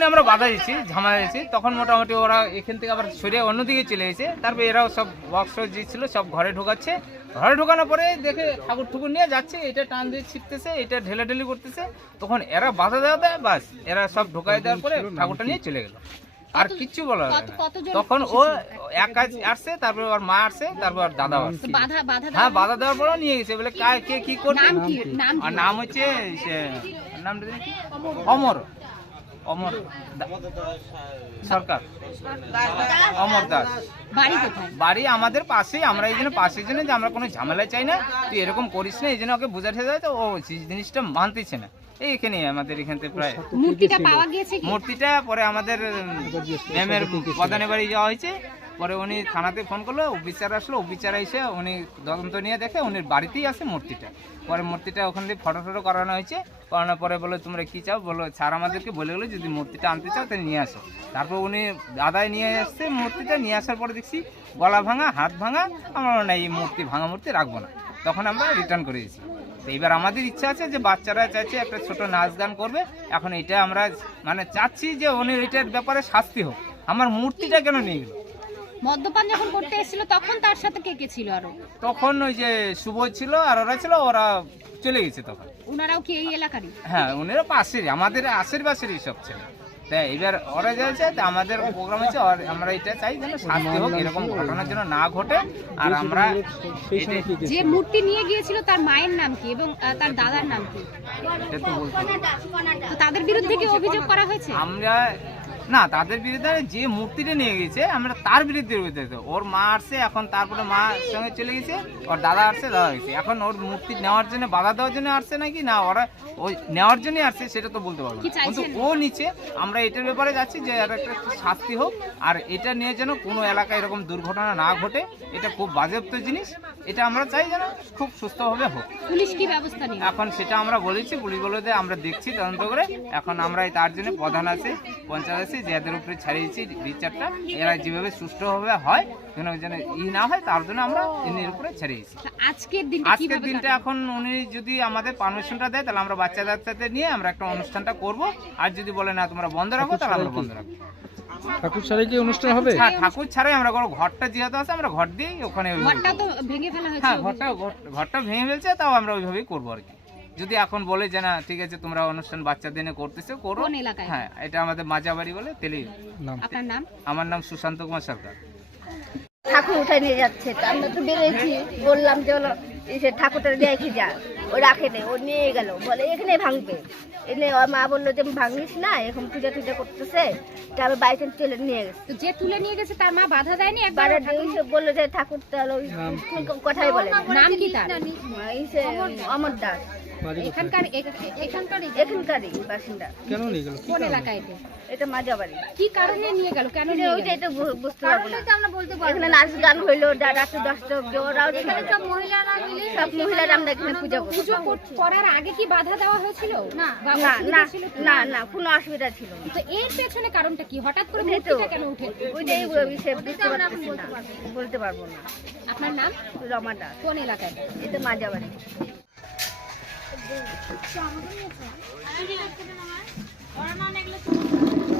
মানে আমরা বাধা দিচ্ছি ঝামেলা দিচ্ছি। তখন মোটামুটি ওরা এখান থেকে আবার সরিয়ে অন্যদিকে চলে গেছে তারপর এরাও সব বক্স যে ছিল সব ঘরে ঢোকাচ্ছে। ঘরে ঢোকানোর পরে দেখে ঠাকুর ঠুকুর নিয়ে যাচ্ছে এটা টান দিয়ে ছিটতেছে এটা ঢেলে ঢেলে করতেছে। তখন এরা বাধা দেওয়া দেয় বাস এরা সব ঢোকাই দেওয়ার পরে ঠাকুরটা নিয়ে চলে গেল। আর কিচ্ছু বলা হবে কত- না। তখন ও এক কাজ আসছে তারপরে ওর মা আসছে তারপর ওর দাদা আসছে। তো বাধা বাধা হ্যাঁ বাধা দেওয়ার পরেও নিয়ে গেছে বলে কে কি করবে? নাম নাম আর নাম হচ্ছে নামটা অমর। অমর সরকার। অমর দাস। বাড়ি বাড়ি আমাদের পাশেই আমরা এই জন্য পাশে জন্য যে আমরা কোনো ঝামেলা চাই না। তুই এরকম করিস না এই জন্য ওকে বোঝাতে যায় তো ও জিনিসটা মানতেছে না। এই এখানে আমাদের এখান থেকে প্রায় মূর্তিটা পাওয়া গিয়েছে মূর্তিটা পরে আমাদের ম্যামের প্রধানের বাড়ি যাওয়া হয়েছে। পরে উনি থানাতে ফোন করল, অফিসার আসলো, অফিসার এসে উনি তদন্ত নিয়ে দেখে উনি বাড়িতেই আছে মূর্তিটা। পরে মূর্তিটা ওখান থেকে ফটো ফটো করানো হয়েছে। করানোর পরে বলে তোমরা কী চাও? বলো স্যার আমাদেরকে বলে গেলো যদি মূর্তিটা আনতে চাও তাহলে নিয়ে আসো। তারপর উনি দাদাই নিয়ে আসছে মূর্তিটা, নিয়ে আসার পরে দেখছি গলা ভাঙা, হাত ভাঙা, আমরা না, এই মূর্তি ভাঙা মূর্তি রাখব না। তখন আমরা রিটার্ন করে দিয়েছি। তো এবার আমাদের ইচ্ছা আছে যে বাচ্চারা চাইছে একটা ছোট নাচ গান করবে। এখন এটা আমরা মানে চাচ্ছি যে উনি এটার ব্যাপারে শাস্তি হোক। আমার মূর্তিটা কেন নিয়ে গেল? মদ্যপান যখন করতে এসেছিল তখন তার সাথে কে কে ছিল আরও? তখন ওই যে শুভ ছিল আর ওরা ছিল ওরা চলে গেছে তখন। ওনারাও কি এই এলাকারই? হ্যাঁ উনিরা পাশেরই আমাদের আশের পাশেরই সব ছিল। তাই এবার ওরা যাচ্ছে আমাদের প্রোগ্রাম হচ্ছে আমরা এটা চাই যেন শাস্তি হোক এরকম ঘটনার জন্য না ঘটে। আর আমরা যে মূর্তি নিয়ে গিয়েছিল তার মায়ের নাম কি এবং তার দাদার নাম কি? এটা তো বলতে তাদের বিরুদ্ধে কি অভিযোগ করা হয়েছে? আমরা না তাদের বিরুদ্ধে যে মূর্তিটা নিয়ে গেছে আমরা তার বিরুদ্ধে বিরুদ্ধে। ওর মা আসছে এখন তারপরে মার সঙ্গে চলে গেছে ওর দাদা আসছে দাদা গেছে। এখন ওর মূর্তি নেওয়ার জন্য বাধা দেওয়ার জন্য আসছে নাকি? না ওরা ওই নেওয়ার জন্য আসছে সেটা তো বলতে পারব না? কিন্তু ও নিচে আমরা এটার ব্যাপারে যাচ্ছি যে এর একটা শাস্তি হোক আর এটা নিয়ে যেন কোনো এলাকায় এরকম দুর্ঘটনা না ঘটে এটা খুব বাজেপ্ত জিনিস। এটা আমরা চাই যেন খুব সুস্থভাবে হোক। পুলিশ কি ব্যবস্থা এখন সেটা আমরা বলেছি পুলিশ বলতে আমরা দেখছি তদন্ত করে এখন আমরা তার জন্য প্রধান আছে। পঞ্চায়েত আছে যাদের উপরে ছাড়িয়েছি বিচারটা এরা যেভাবে সুষ্ঠুভাবে হয় যেন যেন ই না হয় তার জন্য আমরা এর উপরে ছাড়িয়েছি আজকের দিনটা আজকের দিনটা এখন উনি যদি আমাদের পারমিশনটা দেয় তাহলে আমরা বাচ্চা বাচ্চাদের নিয়ে আমরা একটা অনুষ্ঠানটা করব। আর যদি বলে না তোমরা বন্ধ রাখো তাহলে আমরা বন্ধ রাখব। ঠাকুর ছাড়াই কি অনুষ্ঠান হবে? হ্যাঁ ঠাকুর ছাড়াই আমরা করব ঘরটা যেহেতু আছে আমরা ঘর দিয়েই ওখানে ঘরটা তো ভেঙে ফেলা হয়েছে হ্যাঁ ঘরটা ঘরটা ভেঙে ফেলছে তাও আমরা ওইভাবেই করব আর কি। যদি এখন বলে যে না ঠিক আছে তোমরা অনুষ্ঠান বাচ্চাদের নিয়ে করতেছো করো। কোন এলাকায়? হ্যাঁ এটা আমাদের মাজাবাড়ি বলে তেলি নাম? আপনার নাম? আমার নাম সুশান্ত কুমার সরকার। ঠাকুর উঠাই নিয়ে যাচ্ছে তো আমরা তো বেরোয়েছি। বললাম যে হলো ঠাকুরটা রেখে যা ও রাখে নেই ও নিয়ে গেল। বলে এখানে ভাঙবে। এনে ওর মা বলল যে ভাঙিস না এখন পূজা টুজা করতেছে। তারপর বাড়িতে চলে নিয়ে গেছে। তো যে তুলে নিয়ে গেছে তার মা বাধা দেয়নি একবার বলল যে ঠাকুর তাহলে কথাই বলে নাম কি তার? অমর দাস? এখানকার এখানকার এখানকারই বাসিন্দা। কেন নিয়ে গেল? কোন এলাকায় এটা এটা মাজাবাড়ি কি কারণে নিয়ে গেল? কেন নিয়ে ওইটা এটা বুঝতে পারব না। এখানে নাচ গান হইল রাত্রে দশটা অব্দি ওরাও এখানে সব মহিলারা মিলে সব মহিলারা আমরা এখানে পূজা করি পুজো করার আগে কি বাধা দেওয়া হয়েছিল? না না না না না কোনো অসুবিধা ছিল তো এর পেছনে কারণটা কি? হঠাৎ করে। মূর্তিটা কেন উঠে ওইটাই সে বুঝতে পারতেছি না। বলতে পারব না। আপনার নাম? রমা দাস কোন এলাকায়? এটা মাজাবাড়ি আমাকে নিয়েছে আমি এগুলো